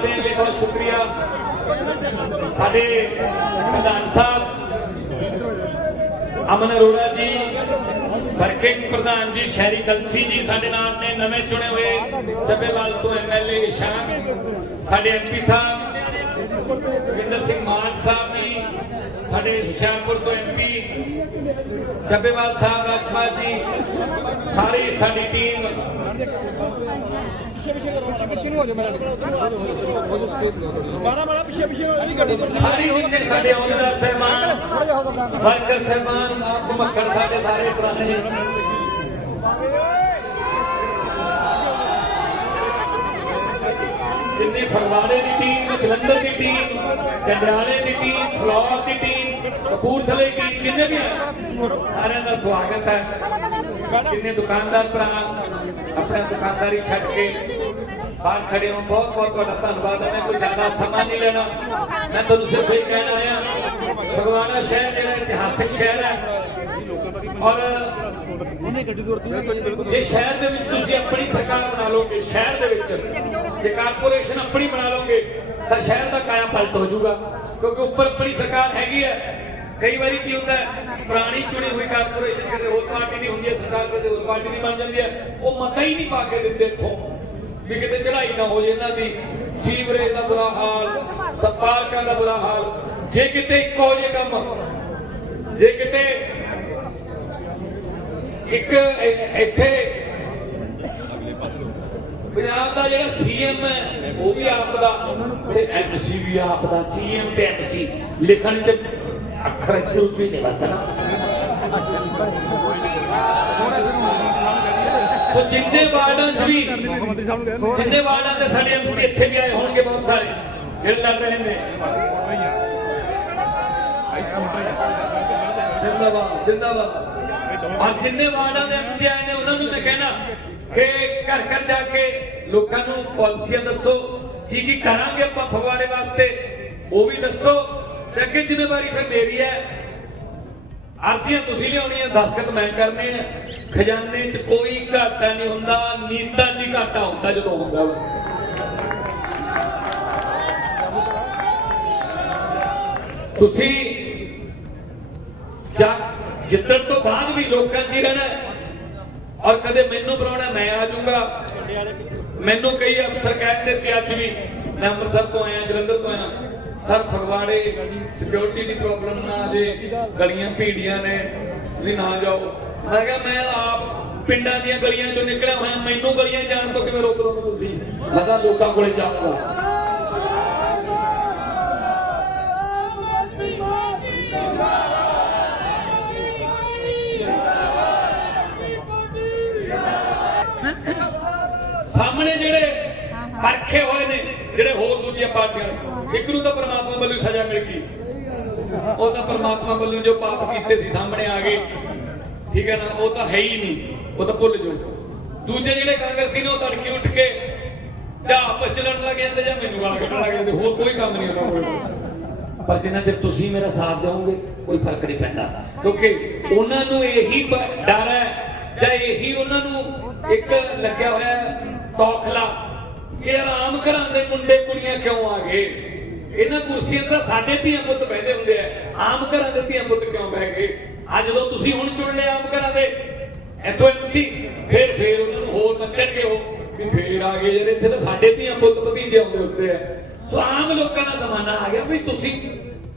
ਸ਼ੁਕਰੀਆ। ਸਾਡੇ ਪ੍ਰਧਾਨ ਸਾਹਿਬ, ਅਮਨ ਅਰੋੜਾ ਜੀ, ਵਰਕਿੰਗ ਪ੍ਰਧਾਨ ਜੀ ਸ਼ਹਿਰੀ ਕਲਸੀ ਜੀ ਸਾਡੇ ਨਾਲ ਨੇ, ਨਵੇਂ ਚੁਣੇ ਹੋਏ ਚੱਬੇਵਾਲ ਤੋਂ ਐਮਐਲਏ ਸ਼ਾਮ ਸਾਡੇ ਐਮਪੀ ਸਾਹਿਬ, ਵਿੰਦਰ ਸਿੰਘ ਮਾਨ ਸਾਹਿਬ ਜੀ ਸਾਡੇ ਹੁਸ਼ਿਆਰਪੁਰ ਤੋਂ ਐਮਪੀ ਚੱਬੇਵਾਲ ਸਾਹਿਬ ਰਾਜਪਾਲ ਜੀ ਸਾਰੀ ਸਾਡੀ ਟੀਮ ਮਾੜਾ ਮਾੜਾ ਪਿੱਛੇ ਪਿੱਛੇ ਹੋ ਜੀ ਗੱਡੀ ਤੋਂ ਸਾਰੀ ਟੀਮ ਦੇ ਸਾਡੇ ਅਹੁਦੇਦਾਰ ਸਹਿਬਾਨ ਵਰਕਰ ਸਹਿਬਾਨ ਆਪ ਮੱਖਣ ਸਾਡੇ ਸਾਰੇ ਪੁਰਾਣੇ ਜਿੰਨੇ ਫਗਵਾੜੇ ਦੀ ਟੀਮ ਜਲੰਧਰ ਦੀ ਟੀਮ ਚੰਡਿਆਲੇ ਦੀ ਟੀਮ ਫਲੋਰ ਦੀ ਟੀਮ ਕਪੂਰਥਲੇ ਦੀ ਟੀਮ ਜਿੰਨੇ ਵੀ ਹੈ ਸਾਰਿਆਂ ਦਾ ਸਵਾਗਤ ਹੈ ਜਿੰਨੇ ਦੁਕਾਨਦਾਰ ਭਰਾ ਆਪਣਾ ਦੁਕਾਨਦਾਰੀ ਛੱਡ ਕੇ ਬਾਹਰ ਖੜੇ ਹੋ ਬਹੁਤ ਬਹੁਤ ਤੁਹਾਡਾ ਧੰਨਵਾਦ ਮੈਂ ਕੋਈ ਜ਼ਿਆਦਾ ਸਮਾਂ ਨਹੀਂ ਲੈਣਾ। ਮੈਂ ਤੁਹਾਨੂੰ ਸਿਰਫ ਇਹ ਕਹਿਣਾ ਆਇਆ, ਫਗਵਾੜਾ ਸ਼ਹਿਰ ਜਿਹੜਾ ਇਤਿਹਾਸਿਕ ਸ਼ਹਿਰ ਹੈ। ਔਰ ਜੇ ਸ਼ਹਿਰ ਦੇ ਵਿੱਚ ਤੁਸੀਂ ਆਪਣੀ ਸਰਕਾਰ ਬਣਾ ਲਓਗੇ, ਸ਼ਹਿਰ ਦੇ ਵਿੱਚ ਜੇ ਕਾਰਪੋਰੇਸ਼ਨ ਆਪਣੀ ਬਣਾ ਲਓਗੇ, ਤਾਂ ਸ਼ਹਿਰ ਦਾ ਕਾਇਆ ਪਲਟ ਹੋ ਜਾਊਗਾ। ਕਿਉਂਕਿ ਉੱਪਰ ਆਪਣੀ ਸਰਕਾਰ ਹੈਗੀ ਹੈ। ਕਈ ਵਾਰੀ ਕੀ ਹੁੰਦਾ ਪੁਰਾਣੀ ਚੁਣੀ ਹੋਈ ਕਾਰਪੋਰੇਸ਼ਨ ਕਿਸੇ ਹੋਰ ਪਾਰਟੀ ਦੀ ਹੁੰਦੀ ਹੈ, ਸਰਕਾਰ ਕਿਸੇ ਹੋਰ ਪਾਰਟੀ ਦੀ ਬਣ ਜਾਂਦੀ ਹੈ, ਉਹ ਮਤਾ ਹੀ ਨਹੀਂ ਪਾ ਕੇ ਦਿੰਦੇ ਇੱਥੋਂ। ਵੀ ਕਿਤੇ ਚੜਾਈ ਨਾ ਹੋ ਜੇ ਇਹਨਾਂ ਦੀ। ਸੀਵਰੇਜ ਦਾ ਬੁਰਾ ਹਾਲ ਸਪਾਰਕਾਂ ਦਾ ਬੁਰਾ ਹਾਲ। ਜੇ ਕਿਤੇ ਇੱਕੋ ਜਿਹੇ ਕੰਮ, ਜੇ ਕਿਤੇ ਇੱਕ ਇੱਥੇ ਪੰਜਾਬ ਦਾ ਜਿਹੜਾ ਸੀਐਮ ਹੈ, ਉਹ ਵੀ ਆਪ ਦਾ ਤੇ ਐਮਸੀ ਵੀ ਆਪ ਦਾ, ਸੀਐਮ ਤੇ ਐਮਸੀ ਲਿਖਣ ਚ ਅੱਖਰ ਇੱਥੇ ਵੀ ਸੋ ਜਿੰਨੇ ਵਾਰਡਾਂ ਚ ਵੀ, ਜਿੰਨੇ ਵਾਰਡਾਂ ਦੇ ਸਾਡੇ ਐਮਸੀ ਇੱਥੇ ਵੀ ਆਏ ਹੋਣਗੇ ਬਹੁਤ ਸਾਰੇ ਜਿਹੜੇ ਲੜ ਰਹੇ ਨੇ। ਜਿੰਦਾਬਾਦ ਜਿੰਦਾਬਾਦ। ਔਰ ਜਿੰਨੇ ਵਾਰਡਾਂ ਦੇ ਐਮਸੀ ਆਏ ਨੇ, ਉਹਨਾਂ ਨੂੰ ਮੈਂ ਕਹਿਣਾ ਕਿ ਘਰ ਘਰ ਜਾ ਕੇ ਲੋਕਾਂ ਨੂੰ ਪਾਲਿਸੀਆਂ ਦੱਸੋ, ਕੀ ਕੀ ਕਰਾਂਗੇ ਆਪਾਂ ਫਗਵਾੜੇ ਵਾਸਤੇ, ਉਹ ਵੀ ਦੱਸੋ। ਤੇ ਅੱਗੇ ਜ਼ਿੰਮੇਵਾਰੀ ਫਿਰ ਮੇਰੀ ਹੈ। ਅਰਜ਼ੀਆਂ ਤੁਸੀਂ ਲਿਆਉਣੀਆਂ, ਦਸਖਤ ਮੈਂ ਕਰਨੇ ਆ। ਖਜ਼ਾਨੇ 'ਚ ਕੋਈ ਘਾਟਾ ਨਹੀਂ ਹੁੰਦਾ, ਨੀਤਾਂ 'ਚ ਹੀ ਘਾਟਾ ਹੁੰਦਾ ਜਦੋਂ ਹੁੰਦਾ। ਤੁਸੀਂ ਜਾਂ ਜਿੱਤਣ ਤੋਂ ਬਾਅਦ ਵੀ ਲੋਕਾਂ 'ਚ ਹੀ ਰਹਿਣਾ ਔਰ ਕਦੇ ਮੈਨੂੰ ਬੁਲਾਉਣਾ, ਮੈਂ ਆ ਜਾਊਂਗਾ। ਮੈਨੂੰ ਕਈ ਅਫਸਰ ਕਹਿੰਦੇ ਸੀ ਅੱਜ ਵੀ, ਮੈਂ ਅੰਮ੍ਰਿਤਸਰ ਤੋਂ ਆਇਆ, ਜਲੰਧਰ ਤੋਂ ਆਇਆ। ਸਰ ਫਗਵਾੜੇ ਸਿਕਿਉਰਿਟੀ ਦੀ ਪ੍ਰੋਬਲਮ ਨਾ ਜੇ ਗਲੀਆਂ ਭੀੜੀਆਂ ਨੇ ਤੁਸੀਂ ਨਾ ਜਾਓ। ਮੈਂ ਕਿਹਾ ਮੈਂ ਆਪ ਪਿੰਡਾਂ ਦੀਆਂ ਗਲੀਆਂ ਚੋਂ ਨਿਕਲਿਆ ਹੋਇਆ ਮੈਨੂੰ ਗਲੀਆਂ ਜਾਣ ਤੋਂ ਕਿਵੇਂ ਰੋਕ ਦੋਗੇ ਤੁਸੀਂ? ਮੈਂ ਤਾਂ ਲੋਕਾਂ ਕੋਲੇ ਜਾਊਂਗਾ ਸਾਹਮਣੇ ਜਿਹੜੇ ਪਰਖੇ ਹੋਏ ਨੇ ਜਿਹੜੇ ਹੋਰ ਦੂਜੀਆਂ ਪਾਰਟੀਆਂ ਇੱਕ ਨੂੰ ਤਾਂ ਪਰਮਾਤਮਾ ਵੱਲੋਂ ਹੀ ਸਜ਼ਾ ਮਿਲ ਗਈ ਉਹ ਤਾਂ ਪਰਮਾਤਮਾ ਵੱਲੋਂ ਜੋ ਪਾਪ ਕੀਤੇ ਸੀ ਸਾਹਮਣੇ ਆ ਗਏ। ਠੀਕ ਹੈ ਨਾ, ਉਹ ਤਾਂ ਹੈ ਹੀ ਨਹੀਂ। ਉਹ ਤਾਂ ਭੁੱਲ ਜਾਓ। ਦੂਜੇ ਜਿਹੜੇ ਕਾਂਗਰਸੀ ਨੇ ਉਹ ਤੜਕੇ ਉੱਠ ਕੇ ਜਾਂ ਆਪਸ ਚ ਲੜਨ ਲੱਗ ਜਾਂਦੇ ਜਾਂ ਮੈਨੂੰ ਗਾਲਾਂ ਕੱਢਣ ਲੱਗ ਜਾਂਦੇ, ਹੋਰ ਕੋਈ ਕੰਮ ਨਹੀਂ ਉਹਨਾਂ ਕੋਲ ਪਰ ਜਿੰਨਾ ਚਿਰ ਤੁਸੀਂ ਮੇਰਾ ਸਾਥ ਦਿਓਗੇ, ਕੋਈ ਫ਼ਰਕ ਨਹੀਂ ਪੈਂਦਾ। ਕਿਉਂਕਿ ਉਹਨਾਂ ਨੂੰ ਇਹੀ ਡਰ ਹੈ, ਜਾਂ ਇਹੀ ਉਹਨਾਂ ਨੂੰ ਇੱਕ ਲੱਗਿਆ ਹੋਇਆ ਤੌਖਲਾ ਕਿ ਆਰਾਮ ਘਰਾਂ ਦੇ ਮੁੰਡੇ ਕੁੜੀਆਂ ਕਿਉਂ ਆ ਗਏ? ਇਹਨਾਂ ਕੁਰਸੀਆਂ ਤਾਂ ਸਾਡੇ ਧੀਆਂ ਪੁੱਤ ਬਹਿੰਦੇ ਹੁੰਦੇ ਆ। ਆਮ ਘਰਾਂ ਦੇ ਧੀਆਂ ਪੁੱਤ ਕਿਉਂ ਬਹਿ ਗਏ? ਅੱਜ ਜਦੋਂ ਤੁਸੀਂ ਹੁਣ ਚੁਣ ਲਏ ਆਮ ਘਰਾਂ ਦੇ, ਇੱਥੋਂ ਐਮਸੀ ਫਿਰ ਫਿਰ ਉਹਨਾਂ ਨੂੰ ਹੋਰ ਨੱਚਣਗੇ ਉਹ ਵੀ ਫੇਰ ਆ ਗਏ ਜਿਹੜੇ ਇੱਥੇ ਤਾਂ ਸਾਡੇ ਧੀਆਂ ਪੁੱਤ ਭਤੀਜੇ ਆਉਂਦੇ ਹੁੰਦੇ ਆ। ਸੋ ਆਮ ਲੋਕਾਂ ਦਾ ਜ਼ਮਾਨਾ ਆ ਗਿਆ ਵੀ ਤੁਸੀਂ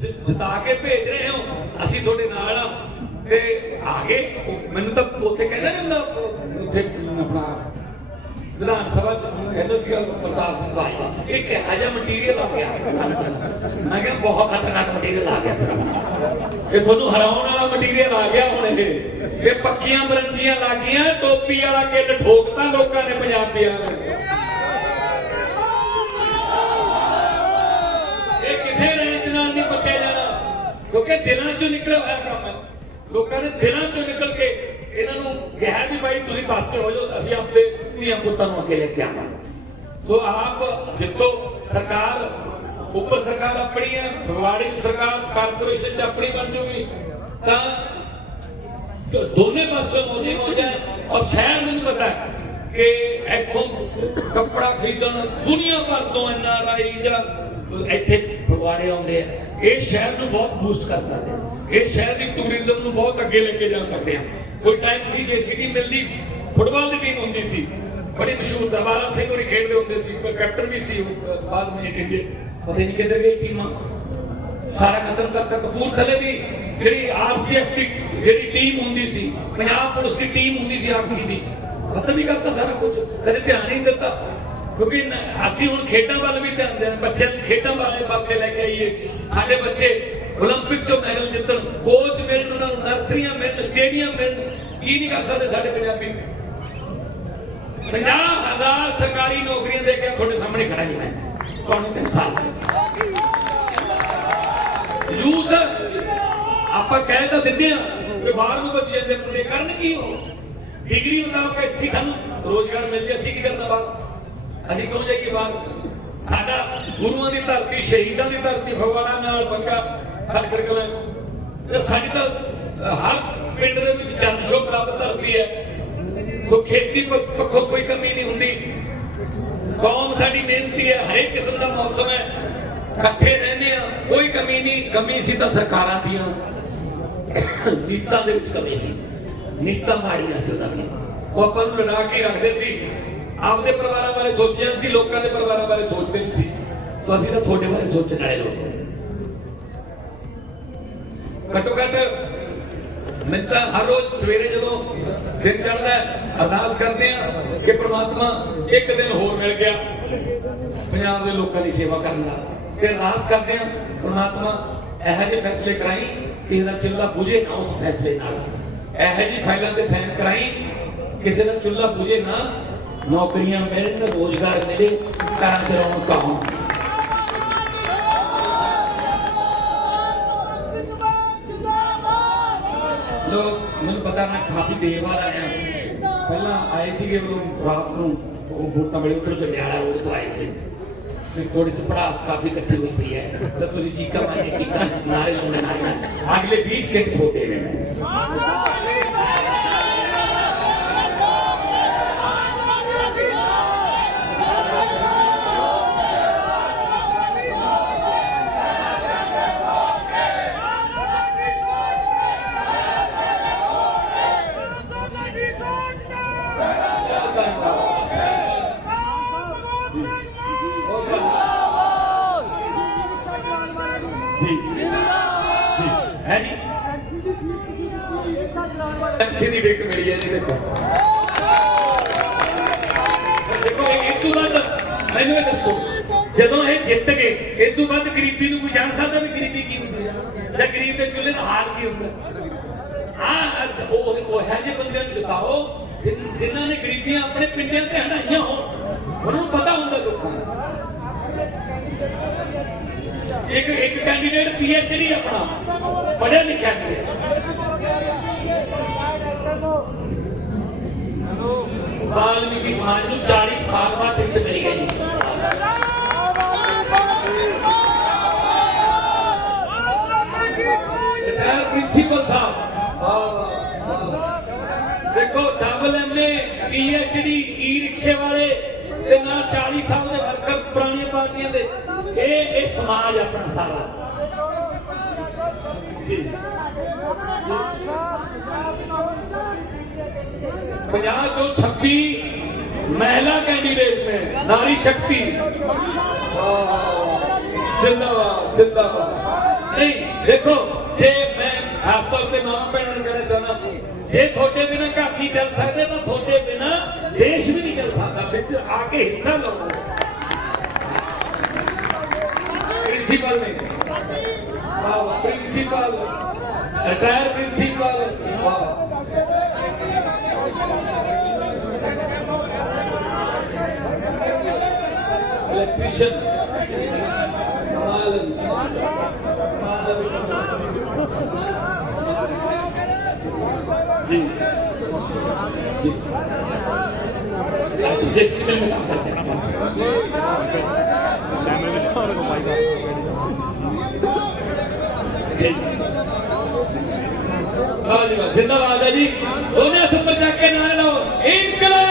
ਜ- ਜਿਤਾ ਕੇ ਭੇਜ ਰਹੇ ਹੋ, ਅਸੀਂ ਤੁਹਾਡੇ ਨਾਲ ਆ। ਤੇ ਆ ਗਏ। ਮੈਨੂੰ ਤਾਂ ਉੱਥੇ ਕਹਿੰਦਾ ਨਹੀਂ ਹੁੰਦਾ, ਉੱਥੇ ਆਪਣਾ ਵਿਧਾਨ ਸਭਾ ਚ ਕਹਿੰਦਾ ਸੀਗਾ ਪ੍ਰਤਾਪ ਸਿੰਘ ਬਾਜਵਾ ਇਹ ਕਿਹਾ ਜਿਹਾ ਮਟੀਰੀਅਲ ਆ ਗਿਆ? ਮੈਂ ਕਿਹਾ ਬਹੁਤ ਖਤਰਨਾਕ ਮਟੀਰੀਅਲ ਆ ਗਿਆ। ਇਹ ਤੁਹਾਨੂੰ ਹਰਾਉਣ ਵਾਲਾ ਮਟੀਰੀਅਲ ਆ ਗਿਆ ਹੁਣ ਇਹ। ਇਹ ਪੱਕੀਆਂ ਬਰੰਜੀਆਂ ਲੱਗੀਆਂ, ਟੋਪੀ ਵਾਲਾ ਕਿੱਲ ਠੋਕਤਾ ਲੋਕਾਂ ਨੇ ਪੰਜਾਬੀਆਂ ਨੇ। ਇਹ ਕਿਸੇ ਰੇਂਜ ਨਾਲ ਨਹੀਂ ਪੱਟਿਆ ਜਾਣਾ। ਕਿਉਂਕਿ ਦਿਲਾਂ ਚੋਂ ਨਿਕਲਿਆ ਹੋਇਆ ਕੰਮ ਹੈ। ਲੋਕਾਂ ਨੇ ਦਿਲਾਂ ਚੋਂ ਨਿਕਲ ਕੇ ਇਹਨਾਂ ਨੂੰ ਕਿਹਾ ਵੀ ਭਾਈ ਤੁਸੀਂ ਪਾਸੇ ਹੋ ਜਾਓ, ਅਸੀਂ ਆਪਣੇ ਧੀਆਂ ਪੁੱਤਾਂ ਨੂੰ ਅੱਗੇ ਲੈ ਕੇ ਆਵਾਂਗੇ। ਸੋ ਆਪ ਜਿੱਤੋ ਸਰਕਾਰ, ਉੱਪਰ ਸਰਕਾਰ ਆਪਣੀ ਹੈ, ਫਗਵਾੜੇ ਚ ਸਰਕਾਰ, ਕਾਰਪੋਰੇਸ਼ਨ ਚ ਆਪਣੀ ਬਣ ਜੂਗੀ, ਤਾਂ ਦੋਨੇ ਪਾਸੇ ਮੋਦੀ ਮੋਜਾ ਔਰ ਸ਼ਹਿਰ ਮੈਨੂੰ ਪਤਾ ਕਿ ਇੱਥੋਂ ਕੱਪੜਾ ਖਰੀਦਣ ਦੁਨੀਆ ਭਰ ਤੋਂ ਐਨਆਰਆਈ ਜਾਂ ਇੱਥੇ ਫਗਵਾੜੇ ਆਉਂਦੇ ਆ। ਇਹ ਸ਼ਹਿਰ ਨੂੰ ਬਹੁਤ ਬੂਸਟ ਕਰ ਸਕਦੇ ਇਹ ਸ਼ਹਿਰ ਦੀ ਟੂਰਿਜ਼ਮ ਨੂੰ ਬਹੁਤ ਅੱਗੇ ਲੈ ਕੇ ਜਾ ਸਕਦੇ ਆ। ਕੋਈ ਟਾਈਮ ਸੀ ਜੇ ਸਿਟੀ ਮਿਲਦੀ ਫੁੱਟਬਾਲ ਦੀ ਟੀਮ ਹੁੰਦੀ ਸੀ। ਬੜੀ ਮਸ਼ਹੂਰ ਦਰਬਾਰਾ ਸਿੰਘ ਹੋਰੀ ਖੇਡਦੇ ਹੁੰਦੇ ਸੀ, ਪਰ ਕੈਪਟਨ ਵੀ ਸੀ ਬਾਅਦ ਵਿੱਚ ਇੰਡੀਆ ਪਤਾ ਨਹੀਂ ਕਿੱਧਰ ਗਈ ਟੀਮਾਂ ਸਾਰਾ ਖਤਮ ਕਰਤਾ ਕਪੂਰਥਲੇ ਦੀ ਜਿਹੜੀ ਆਰਸੀਐਫ ਦੀ ਜਿਹੜੀ ਟੀਮ ਹੁੰਦੀ ਸੀ, ਪੰਜਾਬ ਪੁਲਿਸ ਦੀ ਟੀਮ ਹੁੰਦੀ ਸੀ ਆਖੀ ਦੀ। ਖਤਮ ਹੀ ਕਰਤਾ ਸਾਰਾ ਕੁਝ ਕਦੇ ਧਿਆਨ ਹੀ ਦਿੱਤਾ। ਕਿਉਂਕਿ ਅਸੀਂ ਹੁਣ ਖੇਡਾਂ ਵੱਲ ਵੀ ਧਿਆਨ ਦੇਣਾ। ਬੱਚੇ ਖੇਡਾਂ ਵਾਲੇ ਪਾਸੇ ਲੈ ਕੇ ਆਈਏ। ਸਾਡੇ ਬੱਚੇ 올림픽 ਚੋਂ ਮੈਡਲ ਜਿੱਤਣ ਕੋਚ ਮਿਲਣ ਉਹਨਾਂ ਨੂੰ ਨਰਸਰੀਆਂ ਮਿਲਣ ਸਟੇਡੀਅਮ ਮਿਲਣ ਕੀ ਨਹੀਂ ਕਰ ਸਕਦੇ ਸਾਡੇ ਪੰਜਾਬੀ 50000 ਸਰਕਾਰੀ ਨੌਕਰੀਆਂ ਦੇ ਕੇ ਤੁਹਾਡੇ ਸਾਹਮਣੇ ਖੜਾ ਹੀ ਮੈਂ ਤੁਹਾਨੂੰ ਤਿੰਨ ਸਾਲ ਯੂਥ ਆਪਾਂ ਕਹਿ ਤਾਂ ਦਿੰਦੇ ਆ ਕਿ ਬਾਹਰ ਨੂੰ ਬਚ ਜਾਂਦੇ ਮੁੰਡੇ ਕਰਨ ਕੀ ਹੋ ਡਿਗਰੀ ਮੁਤਾਬਕ ਇੱਥੇ ਸਾਨੂੰ ਰੋਜ਼ਗਾਰ ਮਿਲ ਜੇ ਅਸੀਂ ਕੀ ਕਰਨਾ ਬਾਹਰ ਅਸੀਂ ਕਿਉਂ ਜਾਈਏ ਬਾਹਰ ਸਾਡਾ ਗੁਰੂਆਂ ਦੀ ਧਰਤੀ ਸ਼ਹੀਦਾਂ ਦੀ ਧਰਤੀ ਫਗਵਾੜਾ ਨਾਲ ਬੰਗਾ ਖੜਕੜ ਕਲਾਂ ਇਹ ਸਾਡੀ ਤਾਂ ਹਰ ਪਿੰਡ ਦੇ ਵਿੱਚ ਚੰਦ ਸ਼ੋ ਪ੍ਰਾਪਤ ਧਰਤੀ ਹੈ। ਸੋ ਖੇਤੀ ਪੱਖੋਂ ਕੋਈ ਕਮੀ ਨਹੀਂ ਹੁੰਦੀ। ਕੌਮ ਸਾਡੀ ਮਿਹਨਤੀ ਹੈ, ਹਰੇਕ ਕਿਸਮ ਦਾ ਮੌਸਮ ਹੈ। ਇਕੱਠੇ ਰਹਿੰਦੇ ਆ ਕੋਈ ਕਮੀ ਨਹੀਂ। ਕਮੀ ਸੀ ਤਾਂ ਸਰਕਾਰਾਂ ਦੀਆਂ। ਨੀਤਾਂ ਦੇ ਵਿੱਚ ਕਮੀ ਸੀ। ਨੀਤਾਂ ਮਾੜੀਆਂ ਸੀ ਉਹਨਾਂ ਦੀਆਂ। ਉਹ ਆਪਾਂ ਨੂੰ ਲੜਾ ਕੇ ਰੱਖਦੇ ਸੀ। ਆਪਦੇ ਪਰਿਵਾਰਾਂ ਬਾਰੇ ਸੋਚਿਆ ਸੀ, ਲੋਕਾਂ ਦੇ ਪਰਿਵਾਰਾਂ ਬਾਰੇ ਸੋਚਦੇ ਨਹੀਂ ਸੀ। ਸੋ ਅਸੀਂ ਤਾਂ ਤੁਹਾਡੇ ਬਾਰੇ ਸੋਚਣ ਵਾਲੇ ਲੋਕ ਘੱਟੋ ਘੱਟ ਮੈਂ ਤਾਂ ਹਰ ਰੋਜ਼ ਸਵੇਰੇ ਜਦੋਂ ਦਿਨ ਚੜ੍ਹਦਾ ਅਰਦਾਸ ਕਰਦੇ ਆ ਕਿ ਪ੍ਰਮਾਤਮਾ ਇੱਕ ਦਿਨ ਹੋਰ ਮਿਲ ਗਿਆ ਪੰਜਾਬ ਦੇ ਲੋਕਾਂ ਦੀ ਸੇਵਾ ਕਰਨ ਦਾ। ਤੇ ਅਰਦਾਸ ਕਰਦੇ ਆ ਪ੍ਰਮਾਤਮਾ ਇਹੋ ਜਿਹੇ ਫੈਸਲੇ ਕਰਾਈ ਕਿ ਇਹਦਾ ਚੁੱਲ੍ਹਾ ਬੁਝੇ ਨਾ ਉਸ ਫੈਸਲੇ ਨਾਲ। ਇਹੋ ਜਿਹੀ ਫਾਈਲਾਂ ਤੇ ਸਾਈਨ ਕਰਾਈ, ਕਿਸੇ ਦਾ ਚੁੱਲ੍ਹਾ ਬੁਝੇ ਨਾ, ਨੌਕਰੀਆਂ ਮਿਲਣ, ਰੋਜ਼ਗਾਰ ਮਿਲੇ, ਘਰਾਂ ਚ ਕੰਮ ਲੋਕ ਕਾਫੀ ਦੇਰ ਬਾਅਦ ਆਇਆ ਪਹਿਲਾਂ ਆਏ ਸੀਗੇ ਉਹ ਰਾਤ ਨੂੰ, ਉਹ ਵੋਟਾਂ ਬੜੀ ਉੱਤਰ ਜੰਡਿਆਲਾ ਰੋਡ ਤੋਂ ਆਏ ਸੀ। ਤੇ ਥੋੜੀ ਜਿਹੀ ਪੜਾਸ ਕਾਫੀ ਇਕੱਠੀ ਹੋਈ ਪਈ ਹੈ। ਤਾਂ ਤੁਸੀਂ ਚੀਕਾਂ ਮਾਰਨੇ ਚੀਕਾ ਨਾਰੇ ਲਾਉਣੇ, ਨਾਰੇ ਅਗਲੇ 20 ਮਿੰਟ ਹੋਤੇ ਨੇ ਜੀ ਜੀ ਹੈ ਜੀ ਟੈਕਸੀ ਦੀ ਡਿੱਕ ਮਿਲੀ ਹੈ ਜੀ ਦੇਖੋ। ਦੇਖੋ, ਇਹ ਤੋਂ ਬਾਅਦ ਮੈਨੂੰ ਇਹ ਦੱਸੋ, ਜਦੋਂ ਇਹ ਜਿੱਤ ਗਏ ਇਹ ਤੋਂ ਬਾਅਦ ਗਰੀਬੀ ਨੂੰ ਕੋਈ ਜਾਣ ਸਕਦਾ ਵੀ ਗਰੀਬੀ ਕੀ ਹੁੰਦੀ ਹੈ ਜਾਂ ਗਰੀਬ ਦੇ ਚੁੱਲ੍ਹੇ ਦਾ ਹਾਲ ਕੀ ਹੁੰਦਾ? ਹਾਂ ਉਹ ਉਹ ਹੈ ਜੇ ਬੰਦਿਆਂ ਨੂੰ ਜਿਤਾਓ, ਜਿਨ- ਜਿਨ੍ਹਾਂ ਨੇ ਗਰੀਬੀਆਂ ਆਪਣੇ ਪਿੰਡਾਂ ਤੇ ਹਟਾਈਆਂ ਹੋਣ। ਉਹਨਾਂ ਨੂੰ ਪਤਾ ਹੁੰਦਾ ਲੋਕਾਂ ਦਾ ਇੱਕ ਇੱਕ ਕੈਂਡੀਡੇਟ ਪੀਐਚਡੀ ਆਪਣਾ, ਪੜ੍ਹਿਆ ਲਿਖਿਆ ਹੈ। ਵਾਲਮੀਕੀ ਸਮਾਜ ਨੂੰ 40 ਸਾਲ ਬਾਅਦ ਟਿਕਟ ਮਿਲੀ ਹੈ ਜੀ। ਰਿਟਾਇਰ ਪ੍ਰਿੰਸੀਪਲ ਸਾਹਿਬ। ਦੇਖੋ ਡਬਲ ਐਮਏ ਪੀਐਚਡੀ ਈ ਰਿਕਸ਼ੇ ਵਾਲੇ ਤੇ ਨਾਲ 40 ਸਾਲ ਦੇ ਵਰਕਰ ਪੁਰਾਣੀਆਂ ਪਾਰਟੀਆਂ ਦੇ। ਇਹ ਇਹ ਸਮਾਜ ਆਪਣਾ ਸਾਰਾ। ਜੀ। ਪੰਜਾਬ ਚੋਂ 26 ਮਹਿਲਾ ਕੈਂਡੀਡੇਟ ਨੇ ਨਾਰੀ ਸ਼ਕਤੀ ਵਾਹ, ਜਿੰਦਾਬਾਦ ਜਿੰਦਾਬਾਦ ਨਹੀਂ ਦੇਖੋ ਜੇ ਮੈਂ ਖਾਸ ਤੌਰ ਤੇ ਮਾਂ ਭੈਣਾਂ ਨੂੰ ਕਹਿਣਾ ਚਾਹੁੰਦਾ ਜੇ ਤੁਹਾਡੇ ਬਿਨਾਂ ਘਰ ਨਹੀਂ ਚੱਲ ਸਕਦੇ ਤਾਂ ਤੁਹਾਡੇ ਬਿਨਾਂ ਦੇਸ਼ ਵੀ ਨਹੀਂ ਚੱਲ ਸਕਦਾ ਵਿੱਚ ਆ ਕੇ ਹਿੱਸਾ ਲਓ ਪ੍ਰਿੰਸੀਪਲ ਨੇ ਵਾਹ ਵਾਹ principal retire principal electrician. Marlon. Marlon. जी जी आज जिस दिन में काम करते हैं कैमरे में दिखा रहे हो भाई का जिंदाबाद है जी दोनों हथ पर जाके नारे लाओ इनकलाब